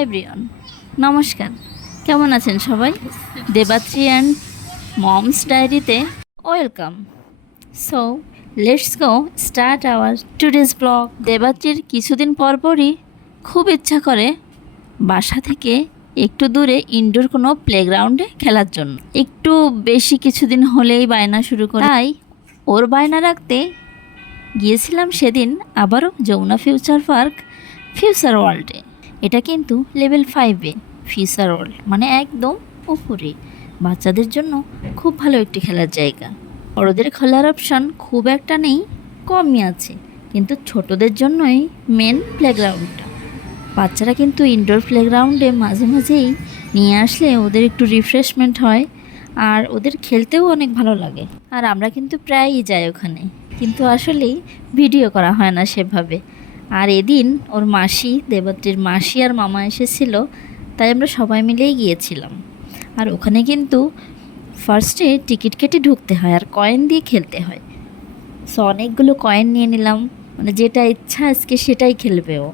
Hi everyone, নমস্কার। কেমন আছেন সবাই? দেবাত্রী অ্যান্ড মমস ডায়েরিতে welcome. So let's go start our today's blog. দেবাত্রীর কিছুদিন পরপরই খুব ইচ্ছা করে বাসা থেকে একটু দূরে ইনডোর কোনো প্লেগ্রাউন্ডে খেলার জন্য। একটু বেশি কিছুদিন হলেই বায়না শুরু করে, তাই ওর বায়না রাখতে গিয়েছিলাম সেদিন আবারও যমুনা ফিউচার পার্ক ফিউচার ওয়ার্ল্ডে। এটা কিন্তু লেভেল 5-এ ফিউচার ওয়ার্ল্ড, মানে একদম উপরে। বাচ্চাদের জন্য খুব ভালো একটি খেলার জায়গা। বড়দের খেলার অপশান খুব একটা নেই, কমই আছে, কিন্তু ছোটদের জন্যই মেন প্লেগ্রাউন্ডটা। বাচ্চারা কিন্তু ইনডোর প্লেগ্রাউন্ডে মাঝে মাঝেই নিয়ে আসলে ওদের একটু রিফ্রেশমেন্ট হয়, আর ওদের খেলতেও অনেক ভালো লাগে। আর আমরা কিন্তু প্রায়ই যাই ওখানে, কিন্তু আসলেই ভিডিও করা হয় না সেভাবে। আর এদিন ওর মাসি, দেবাত্রীর মাসি আর মামা এসেছিল, তাই আমরা সবাই মিলেই গিয়েছিলাম। আর ওখানে কিন্তু ফার্স্টে টিকিট কেটে ঢুকতে হয় আর কয়েন দিয়ে খেলতে হয়। সো অনেকগুলো কয়েন নিয়ে নিলাম, মানে যেটা ইচ্ছা আজকে সেটাই খেলবে ও।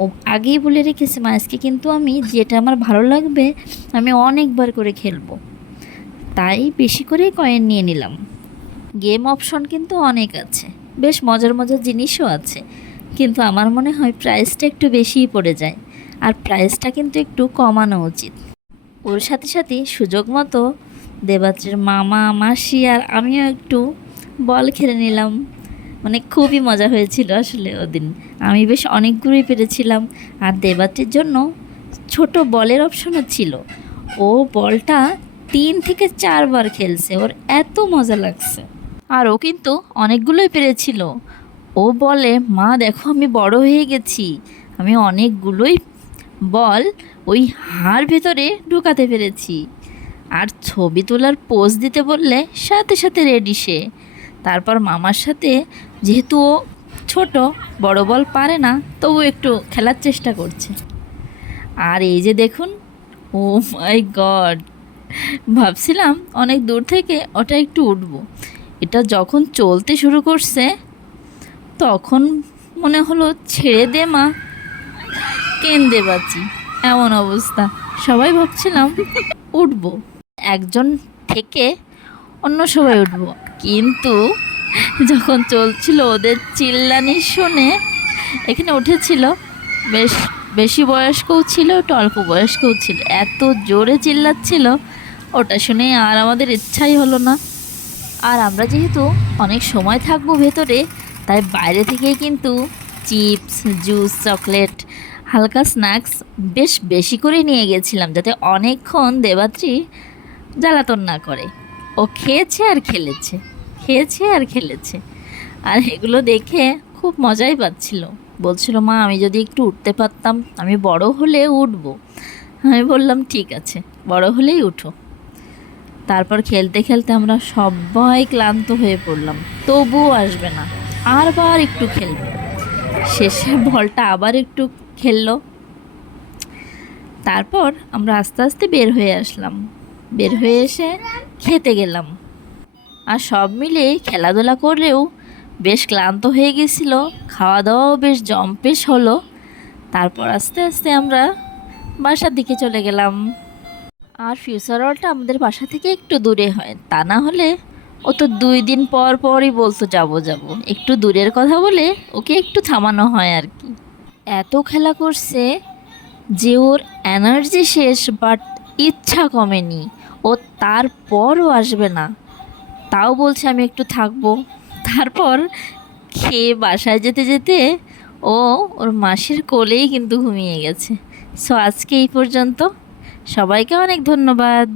ও আগেই বলে রেখেছে, মা আজকে কিন্তু আমি যেটা আমার ভালো লাগবে আমি অনেকবার করে খেলবো। তাই বেশি করে কয়েন নিয়ে নিলাম। গেম অপশন কিন্তু অনেক আছে, বেশ মজার মজার জিনিসও আছে, কিন্তু আমার মনে হয় প্রাইসটা একটু বেশিই পড়ে যায়, আর প্রাইসটা কিন্তু একটু কমানো উচিত। ওর সাথে সাথে সুযোগ মতো দেবাত্রীর মামা, মাসি আর আমিও একটু বল খেলে নিলাম। মানে খুবই মজা হয়েছিল আসলে ওদিন। আমি বেশ অনেকগুলোই পেরেছিলাম, আর দেবাত্রীর জন্য ছোট বলের অপশনও ছিল। ও বলটা 3 থেকে 4 বার খেলছে, ওর এত মজা লাগছে। আর ও কিন্তু অনেকগুলোই পেরেছিল। ও বলে, মা দেখো আমি বড় হয়ে গেছি, আমি অনেকগুলোই বল ওই হাড় ভেতরে ঢুকাতে পেরেছি। আর ছবি তোলার পোজ দিতে বললে সাথে সাথে রেডি সে। তারপর মামার সাথে, যেহেতু ও ছোট, বড় বল পারে না, তবু একটু খেলার চেষ্টা করছে। আর এই যে দেখুন, ও মাই গড, ভাবছিলাম অনেক দূর থেকে ওটা একটু উঠবো। এটা যখন চলতে শুরু করছে তখন মনে হলো ছেড়ে দে মা, কেন্দে বাঁচি, এমন অবস্থা। সবাই ভাবছিলাম উঠবো, একজন থেকে অন্য সবাই উঠবো, কিন্তু যখন চলছিল ওদের চিল্লানি শুনে এখানে উঠেছিল। বেশ বেশি বয়স্কও ছিল, একটু অল্প বয়স্কও ছিল, এত জোরে চিল্লাচ্ছিল ওটা শুনে আর আমাদের ইচ্ছাই হলো না। আর আমরা যেহেতু অনেক সময় থাকবো ভেতরে, তাই বাইরে থেকেই কিন্তু চিপস, জুস, চকলেট, হালকা স্ন্যাক্স বেশ বেশি করে নিয়ে গেছিলাম, যাতে অনেকক্ষণ দেবাত্রী জ্বালাতন না করে। ও খেয়েছে আর খেলেছে, খেয়েছে আর খেলেছে। আর এগুলো দেখে খুব মজাই পাচ্ছিল। বলছিল, মা আমি যদি একটু উঠতে পারতাম, আমি বড় হলে উঠবো। আমি বললাম ঠিক আছে, বড় হলেই উঠো। তারপর খেলতে খেলতে আমরা সবাই ক্লান্ত হয়ে পড়লাম, তবুও আসবে না, আরবার একটু খেলবে। শেষে বলটা আবার একটু খেললো। তারপর আমরা আস্তে আস্তে বের হয়ে আসলাম, বের হয়ে এসে খেতে গেলাম। আর সব মিলে খেলাধুলা করলেও বেশ ক্লান্ত হয়ে গেছিল, খাওয়া দাওয়াও বেশ জম্পেশ হলো। তারপর আস্তে আস্তে আমরা বাসার দিকে চলে গেলাম। আর ফিউচার ওয়ার্ল্ডটা আমাদের বাসা থেকে একটু দূরে হয়, তা না হলে ও তো 2 দিন পর পরই বলতো যাব যাব। একটু দূরের কথা বলে ওকে একটু থামানো হয় আর কি। এত খেলা করছে যে ওর এনার্জি শেষ, বাট ইচ্ছা কমেনি। ও তারপরও আসবে না, তাও বলছে আমি একটু থাকবো। তারপর খেয়ে বাসায় যেতে যেতে ও ওর মাসির কোলেই কিন্তু ঘুমিয়ে গেছে। সো আজকে এই পর্যন্ত, সবাইকে অনেক ধন্যবাদ।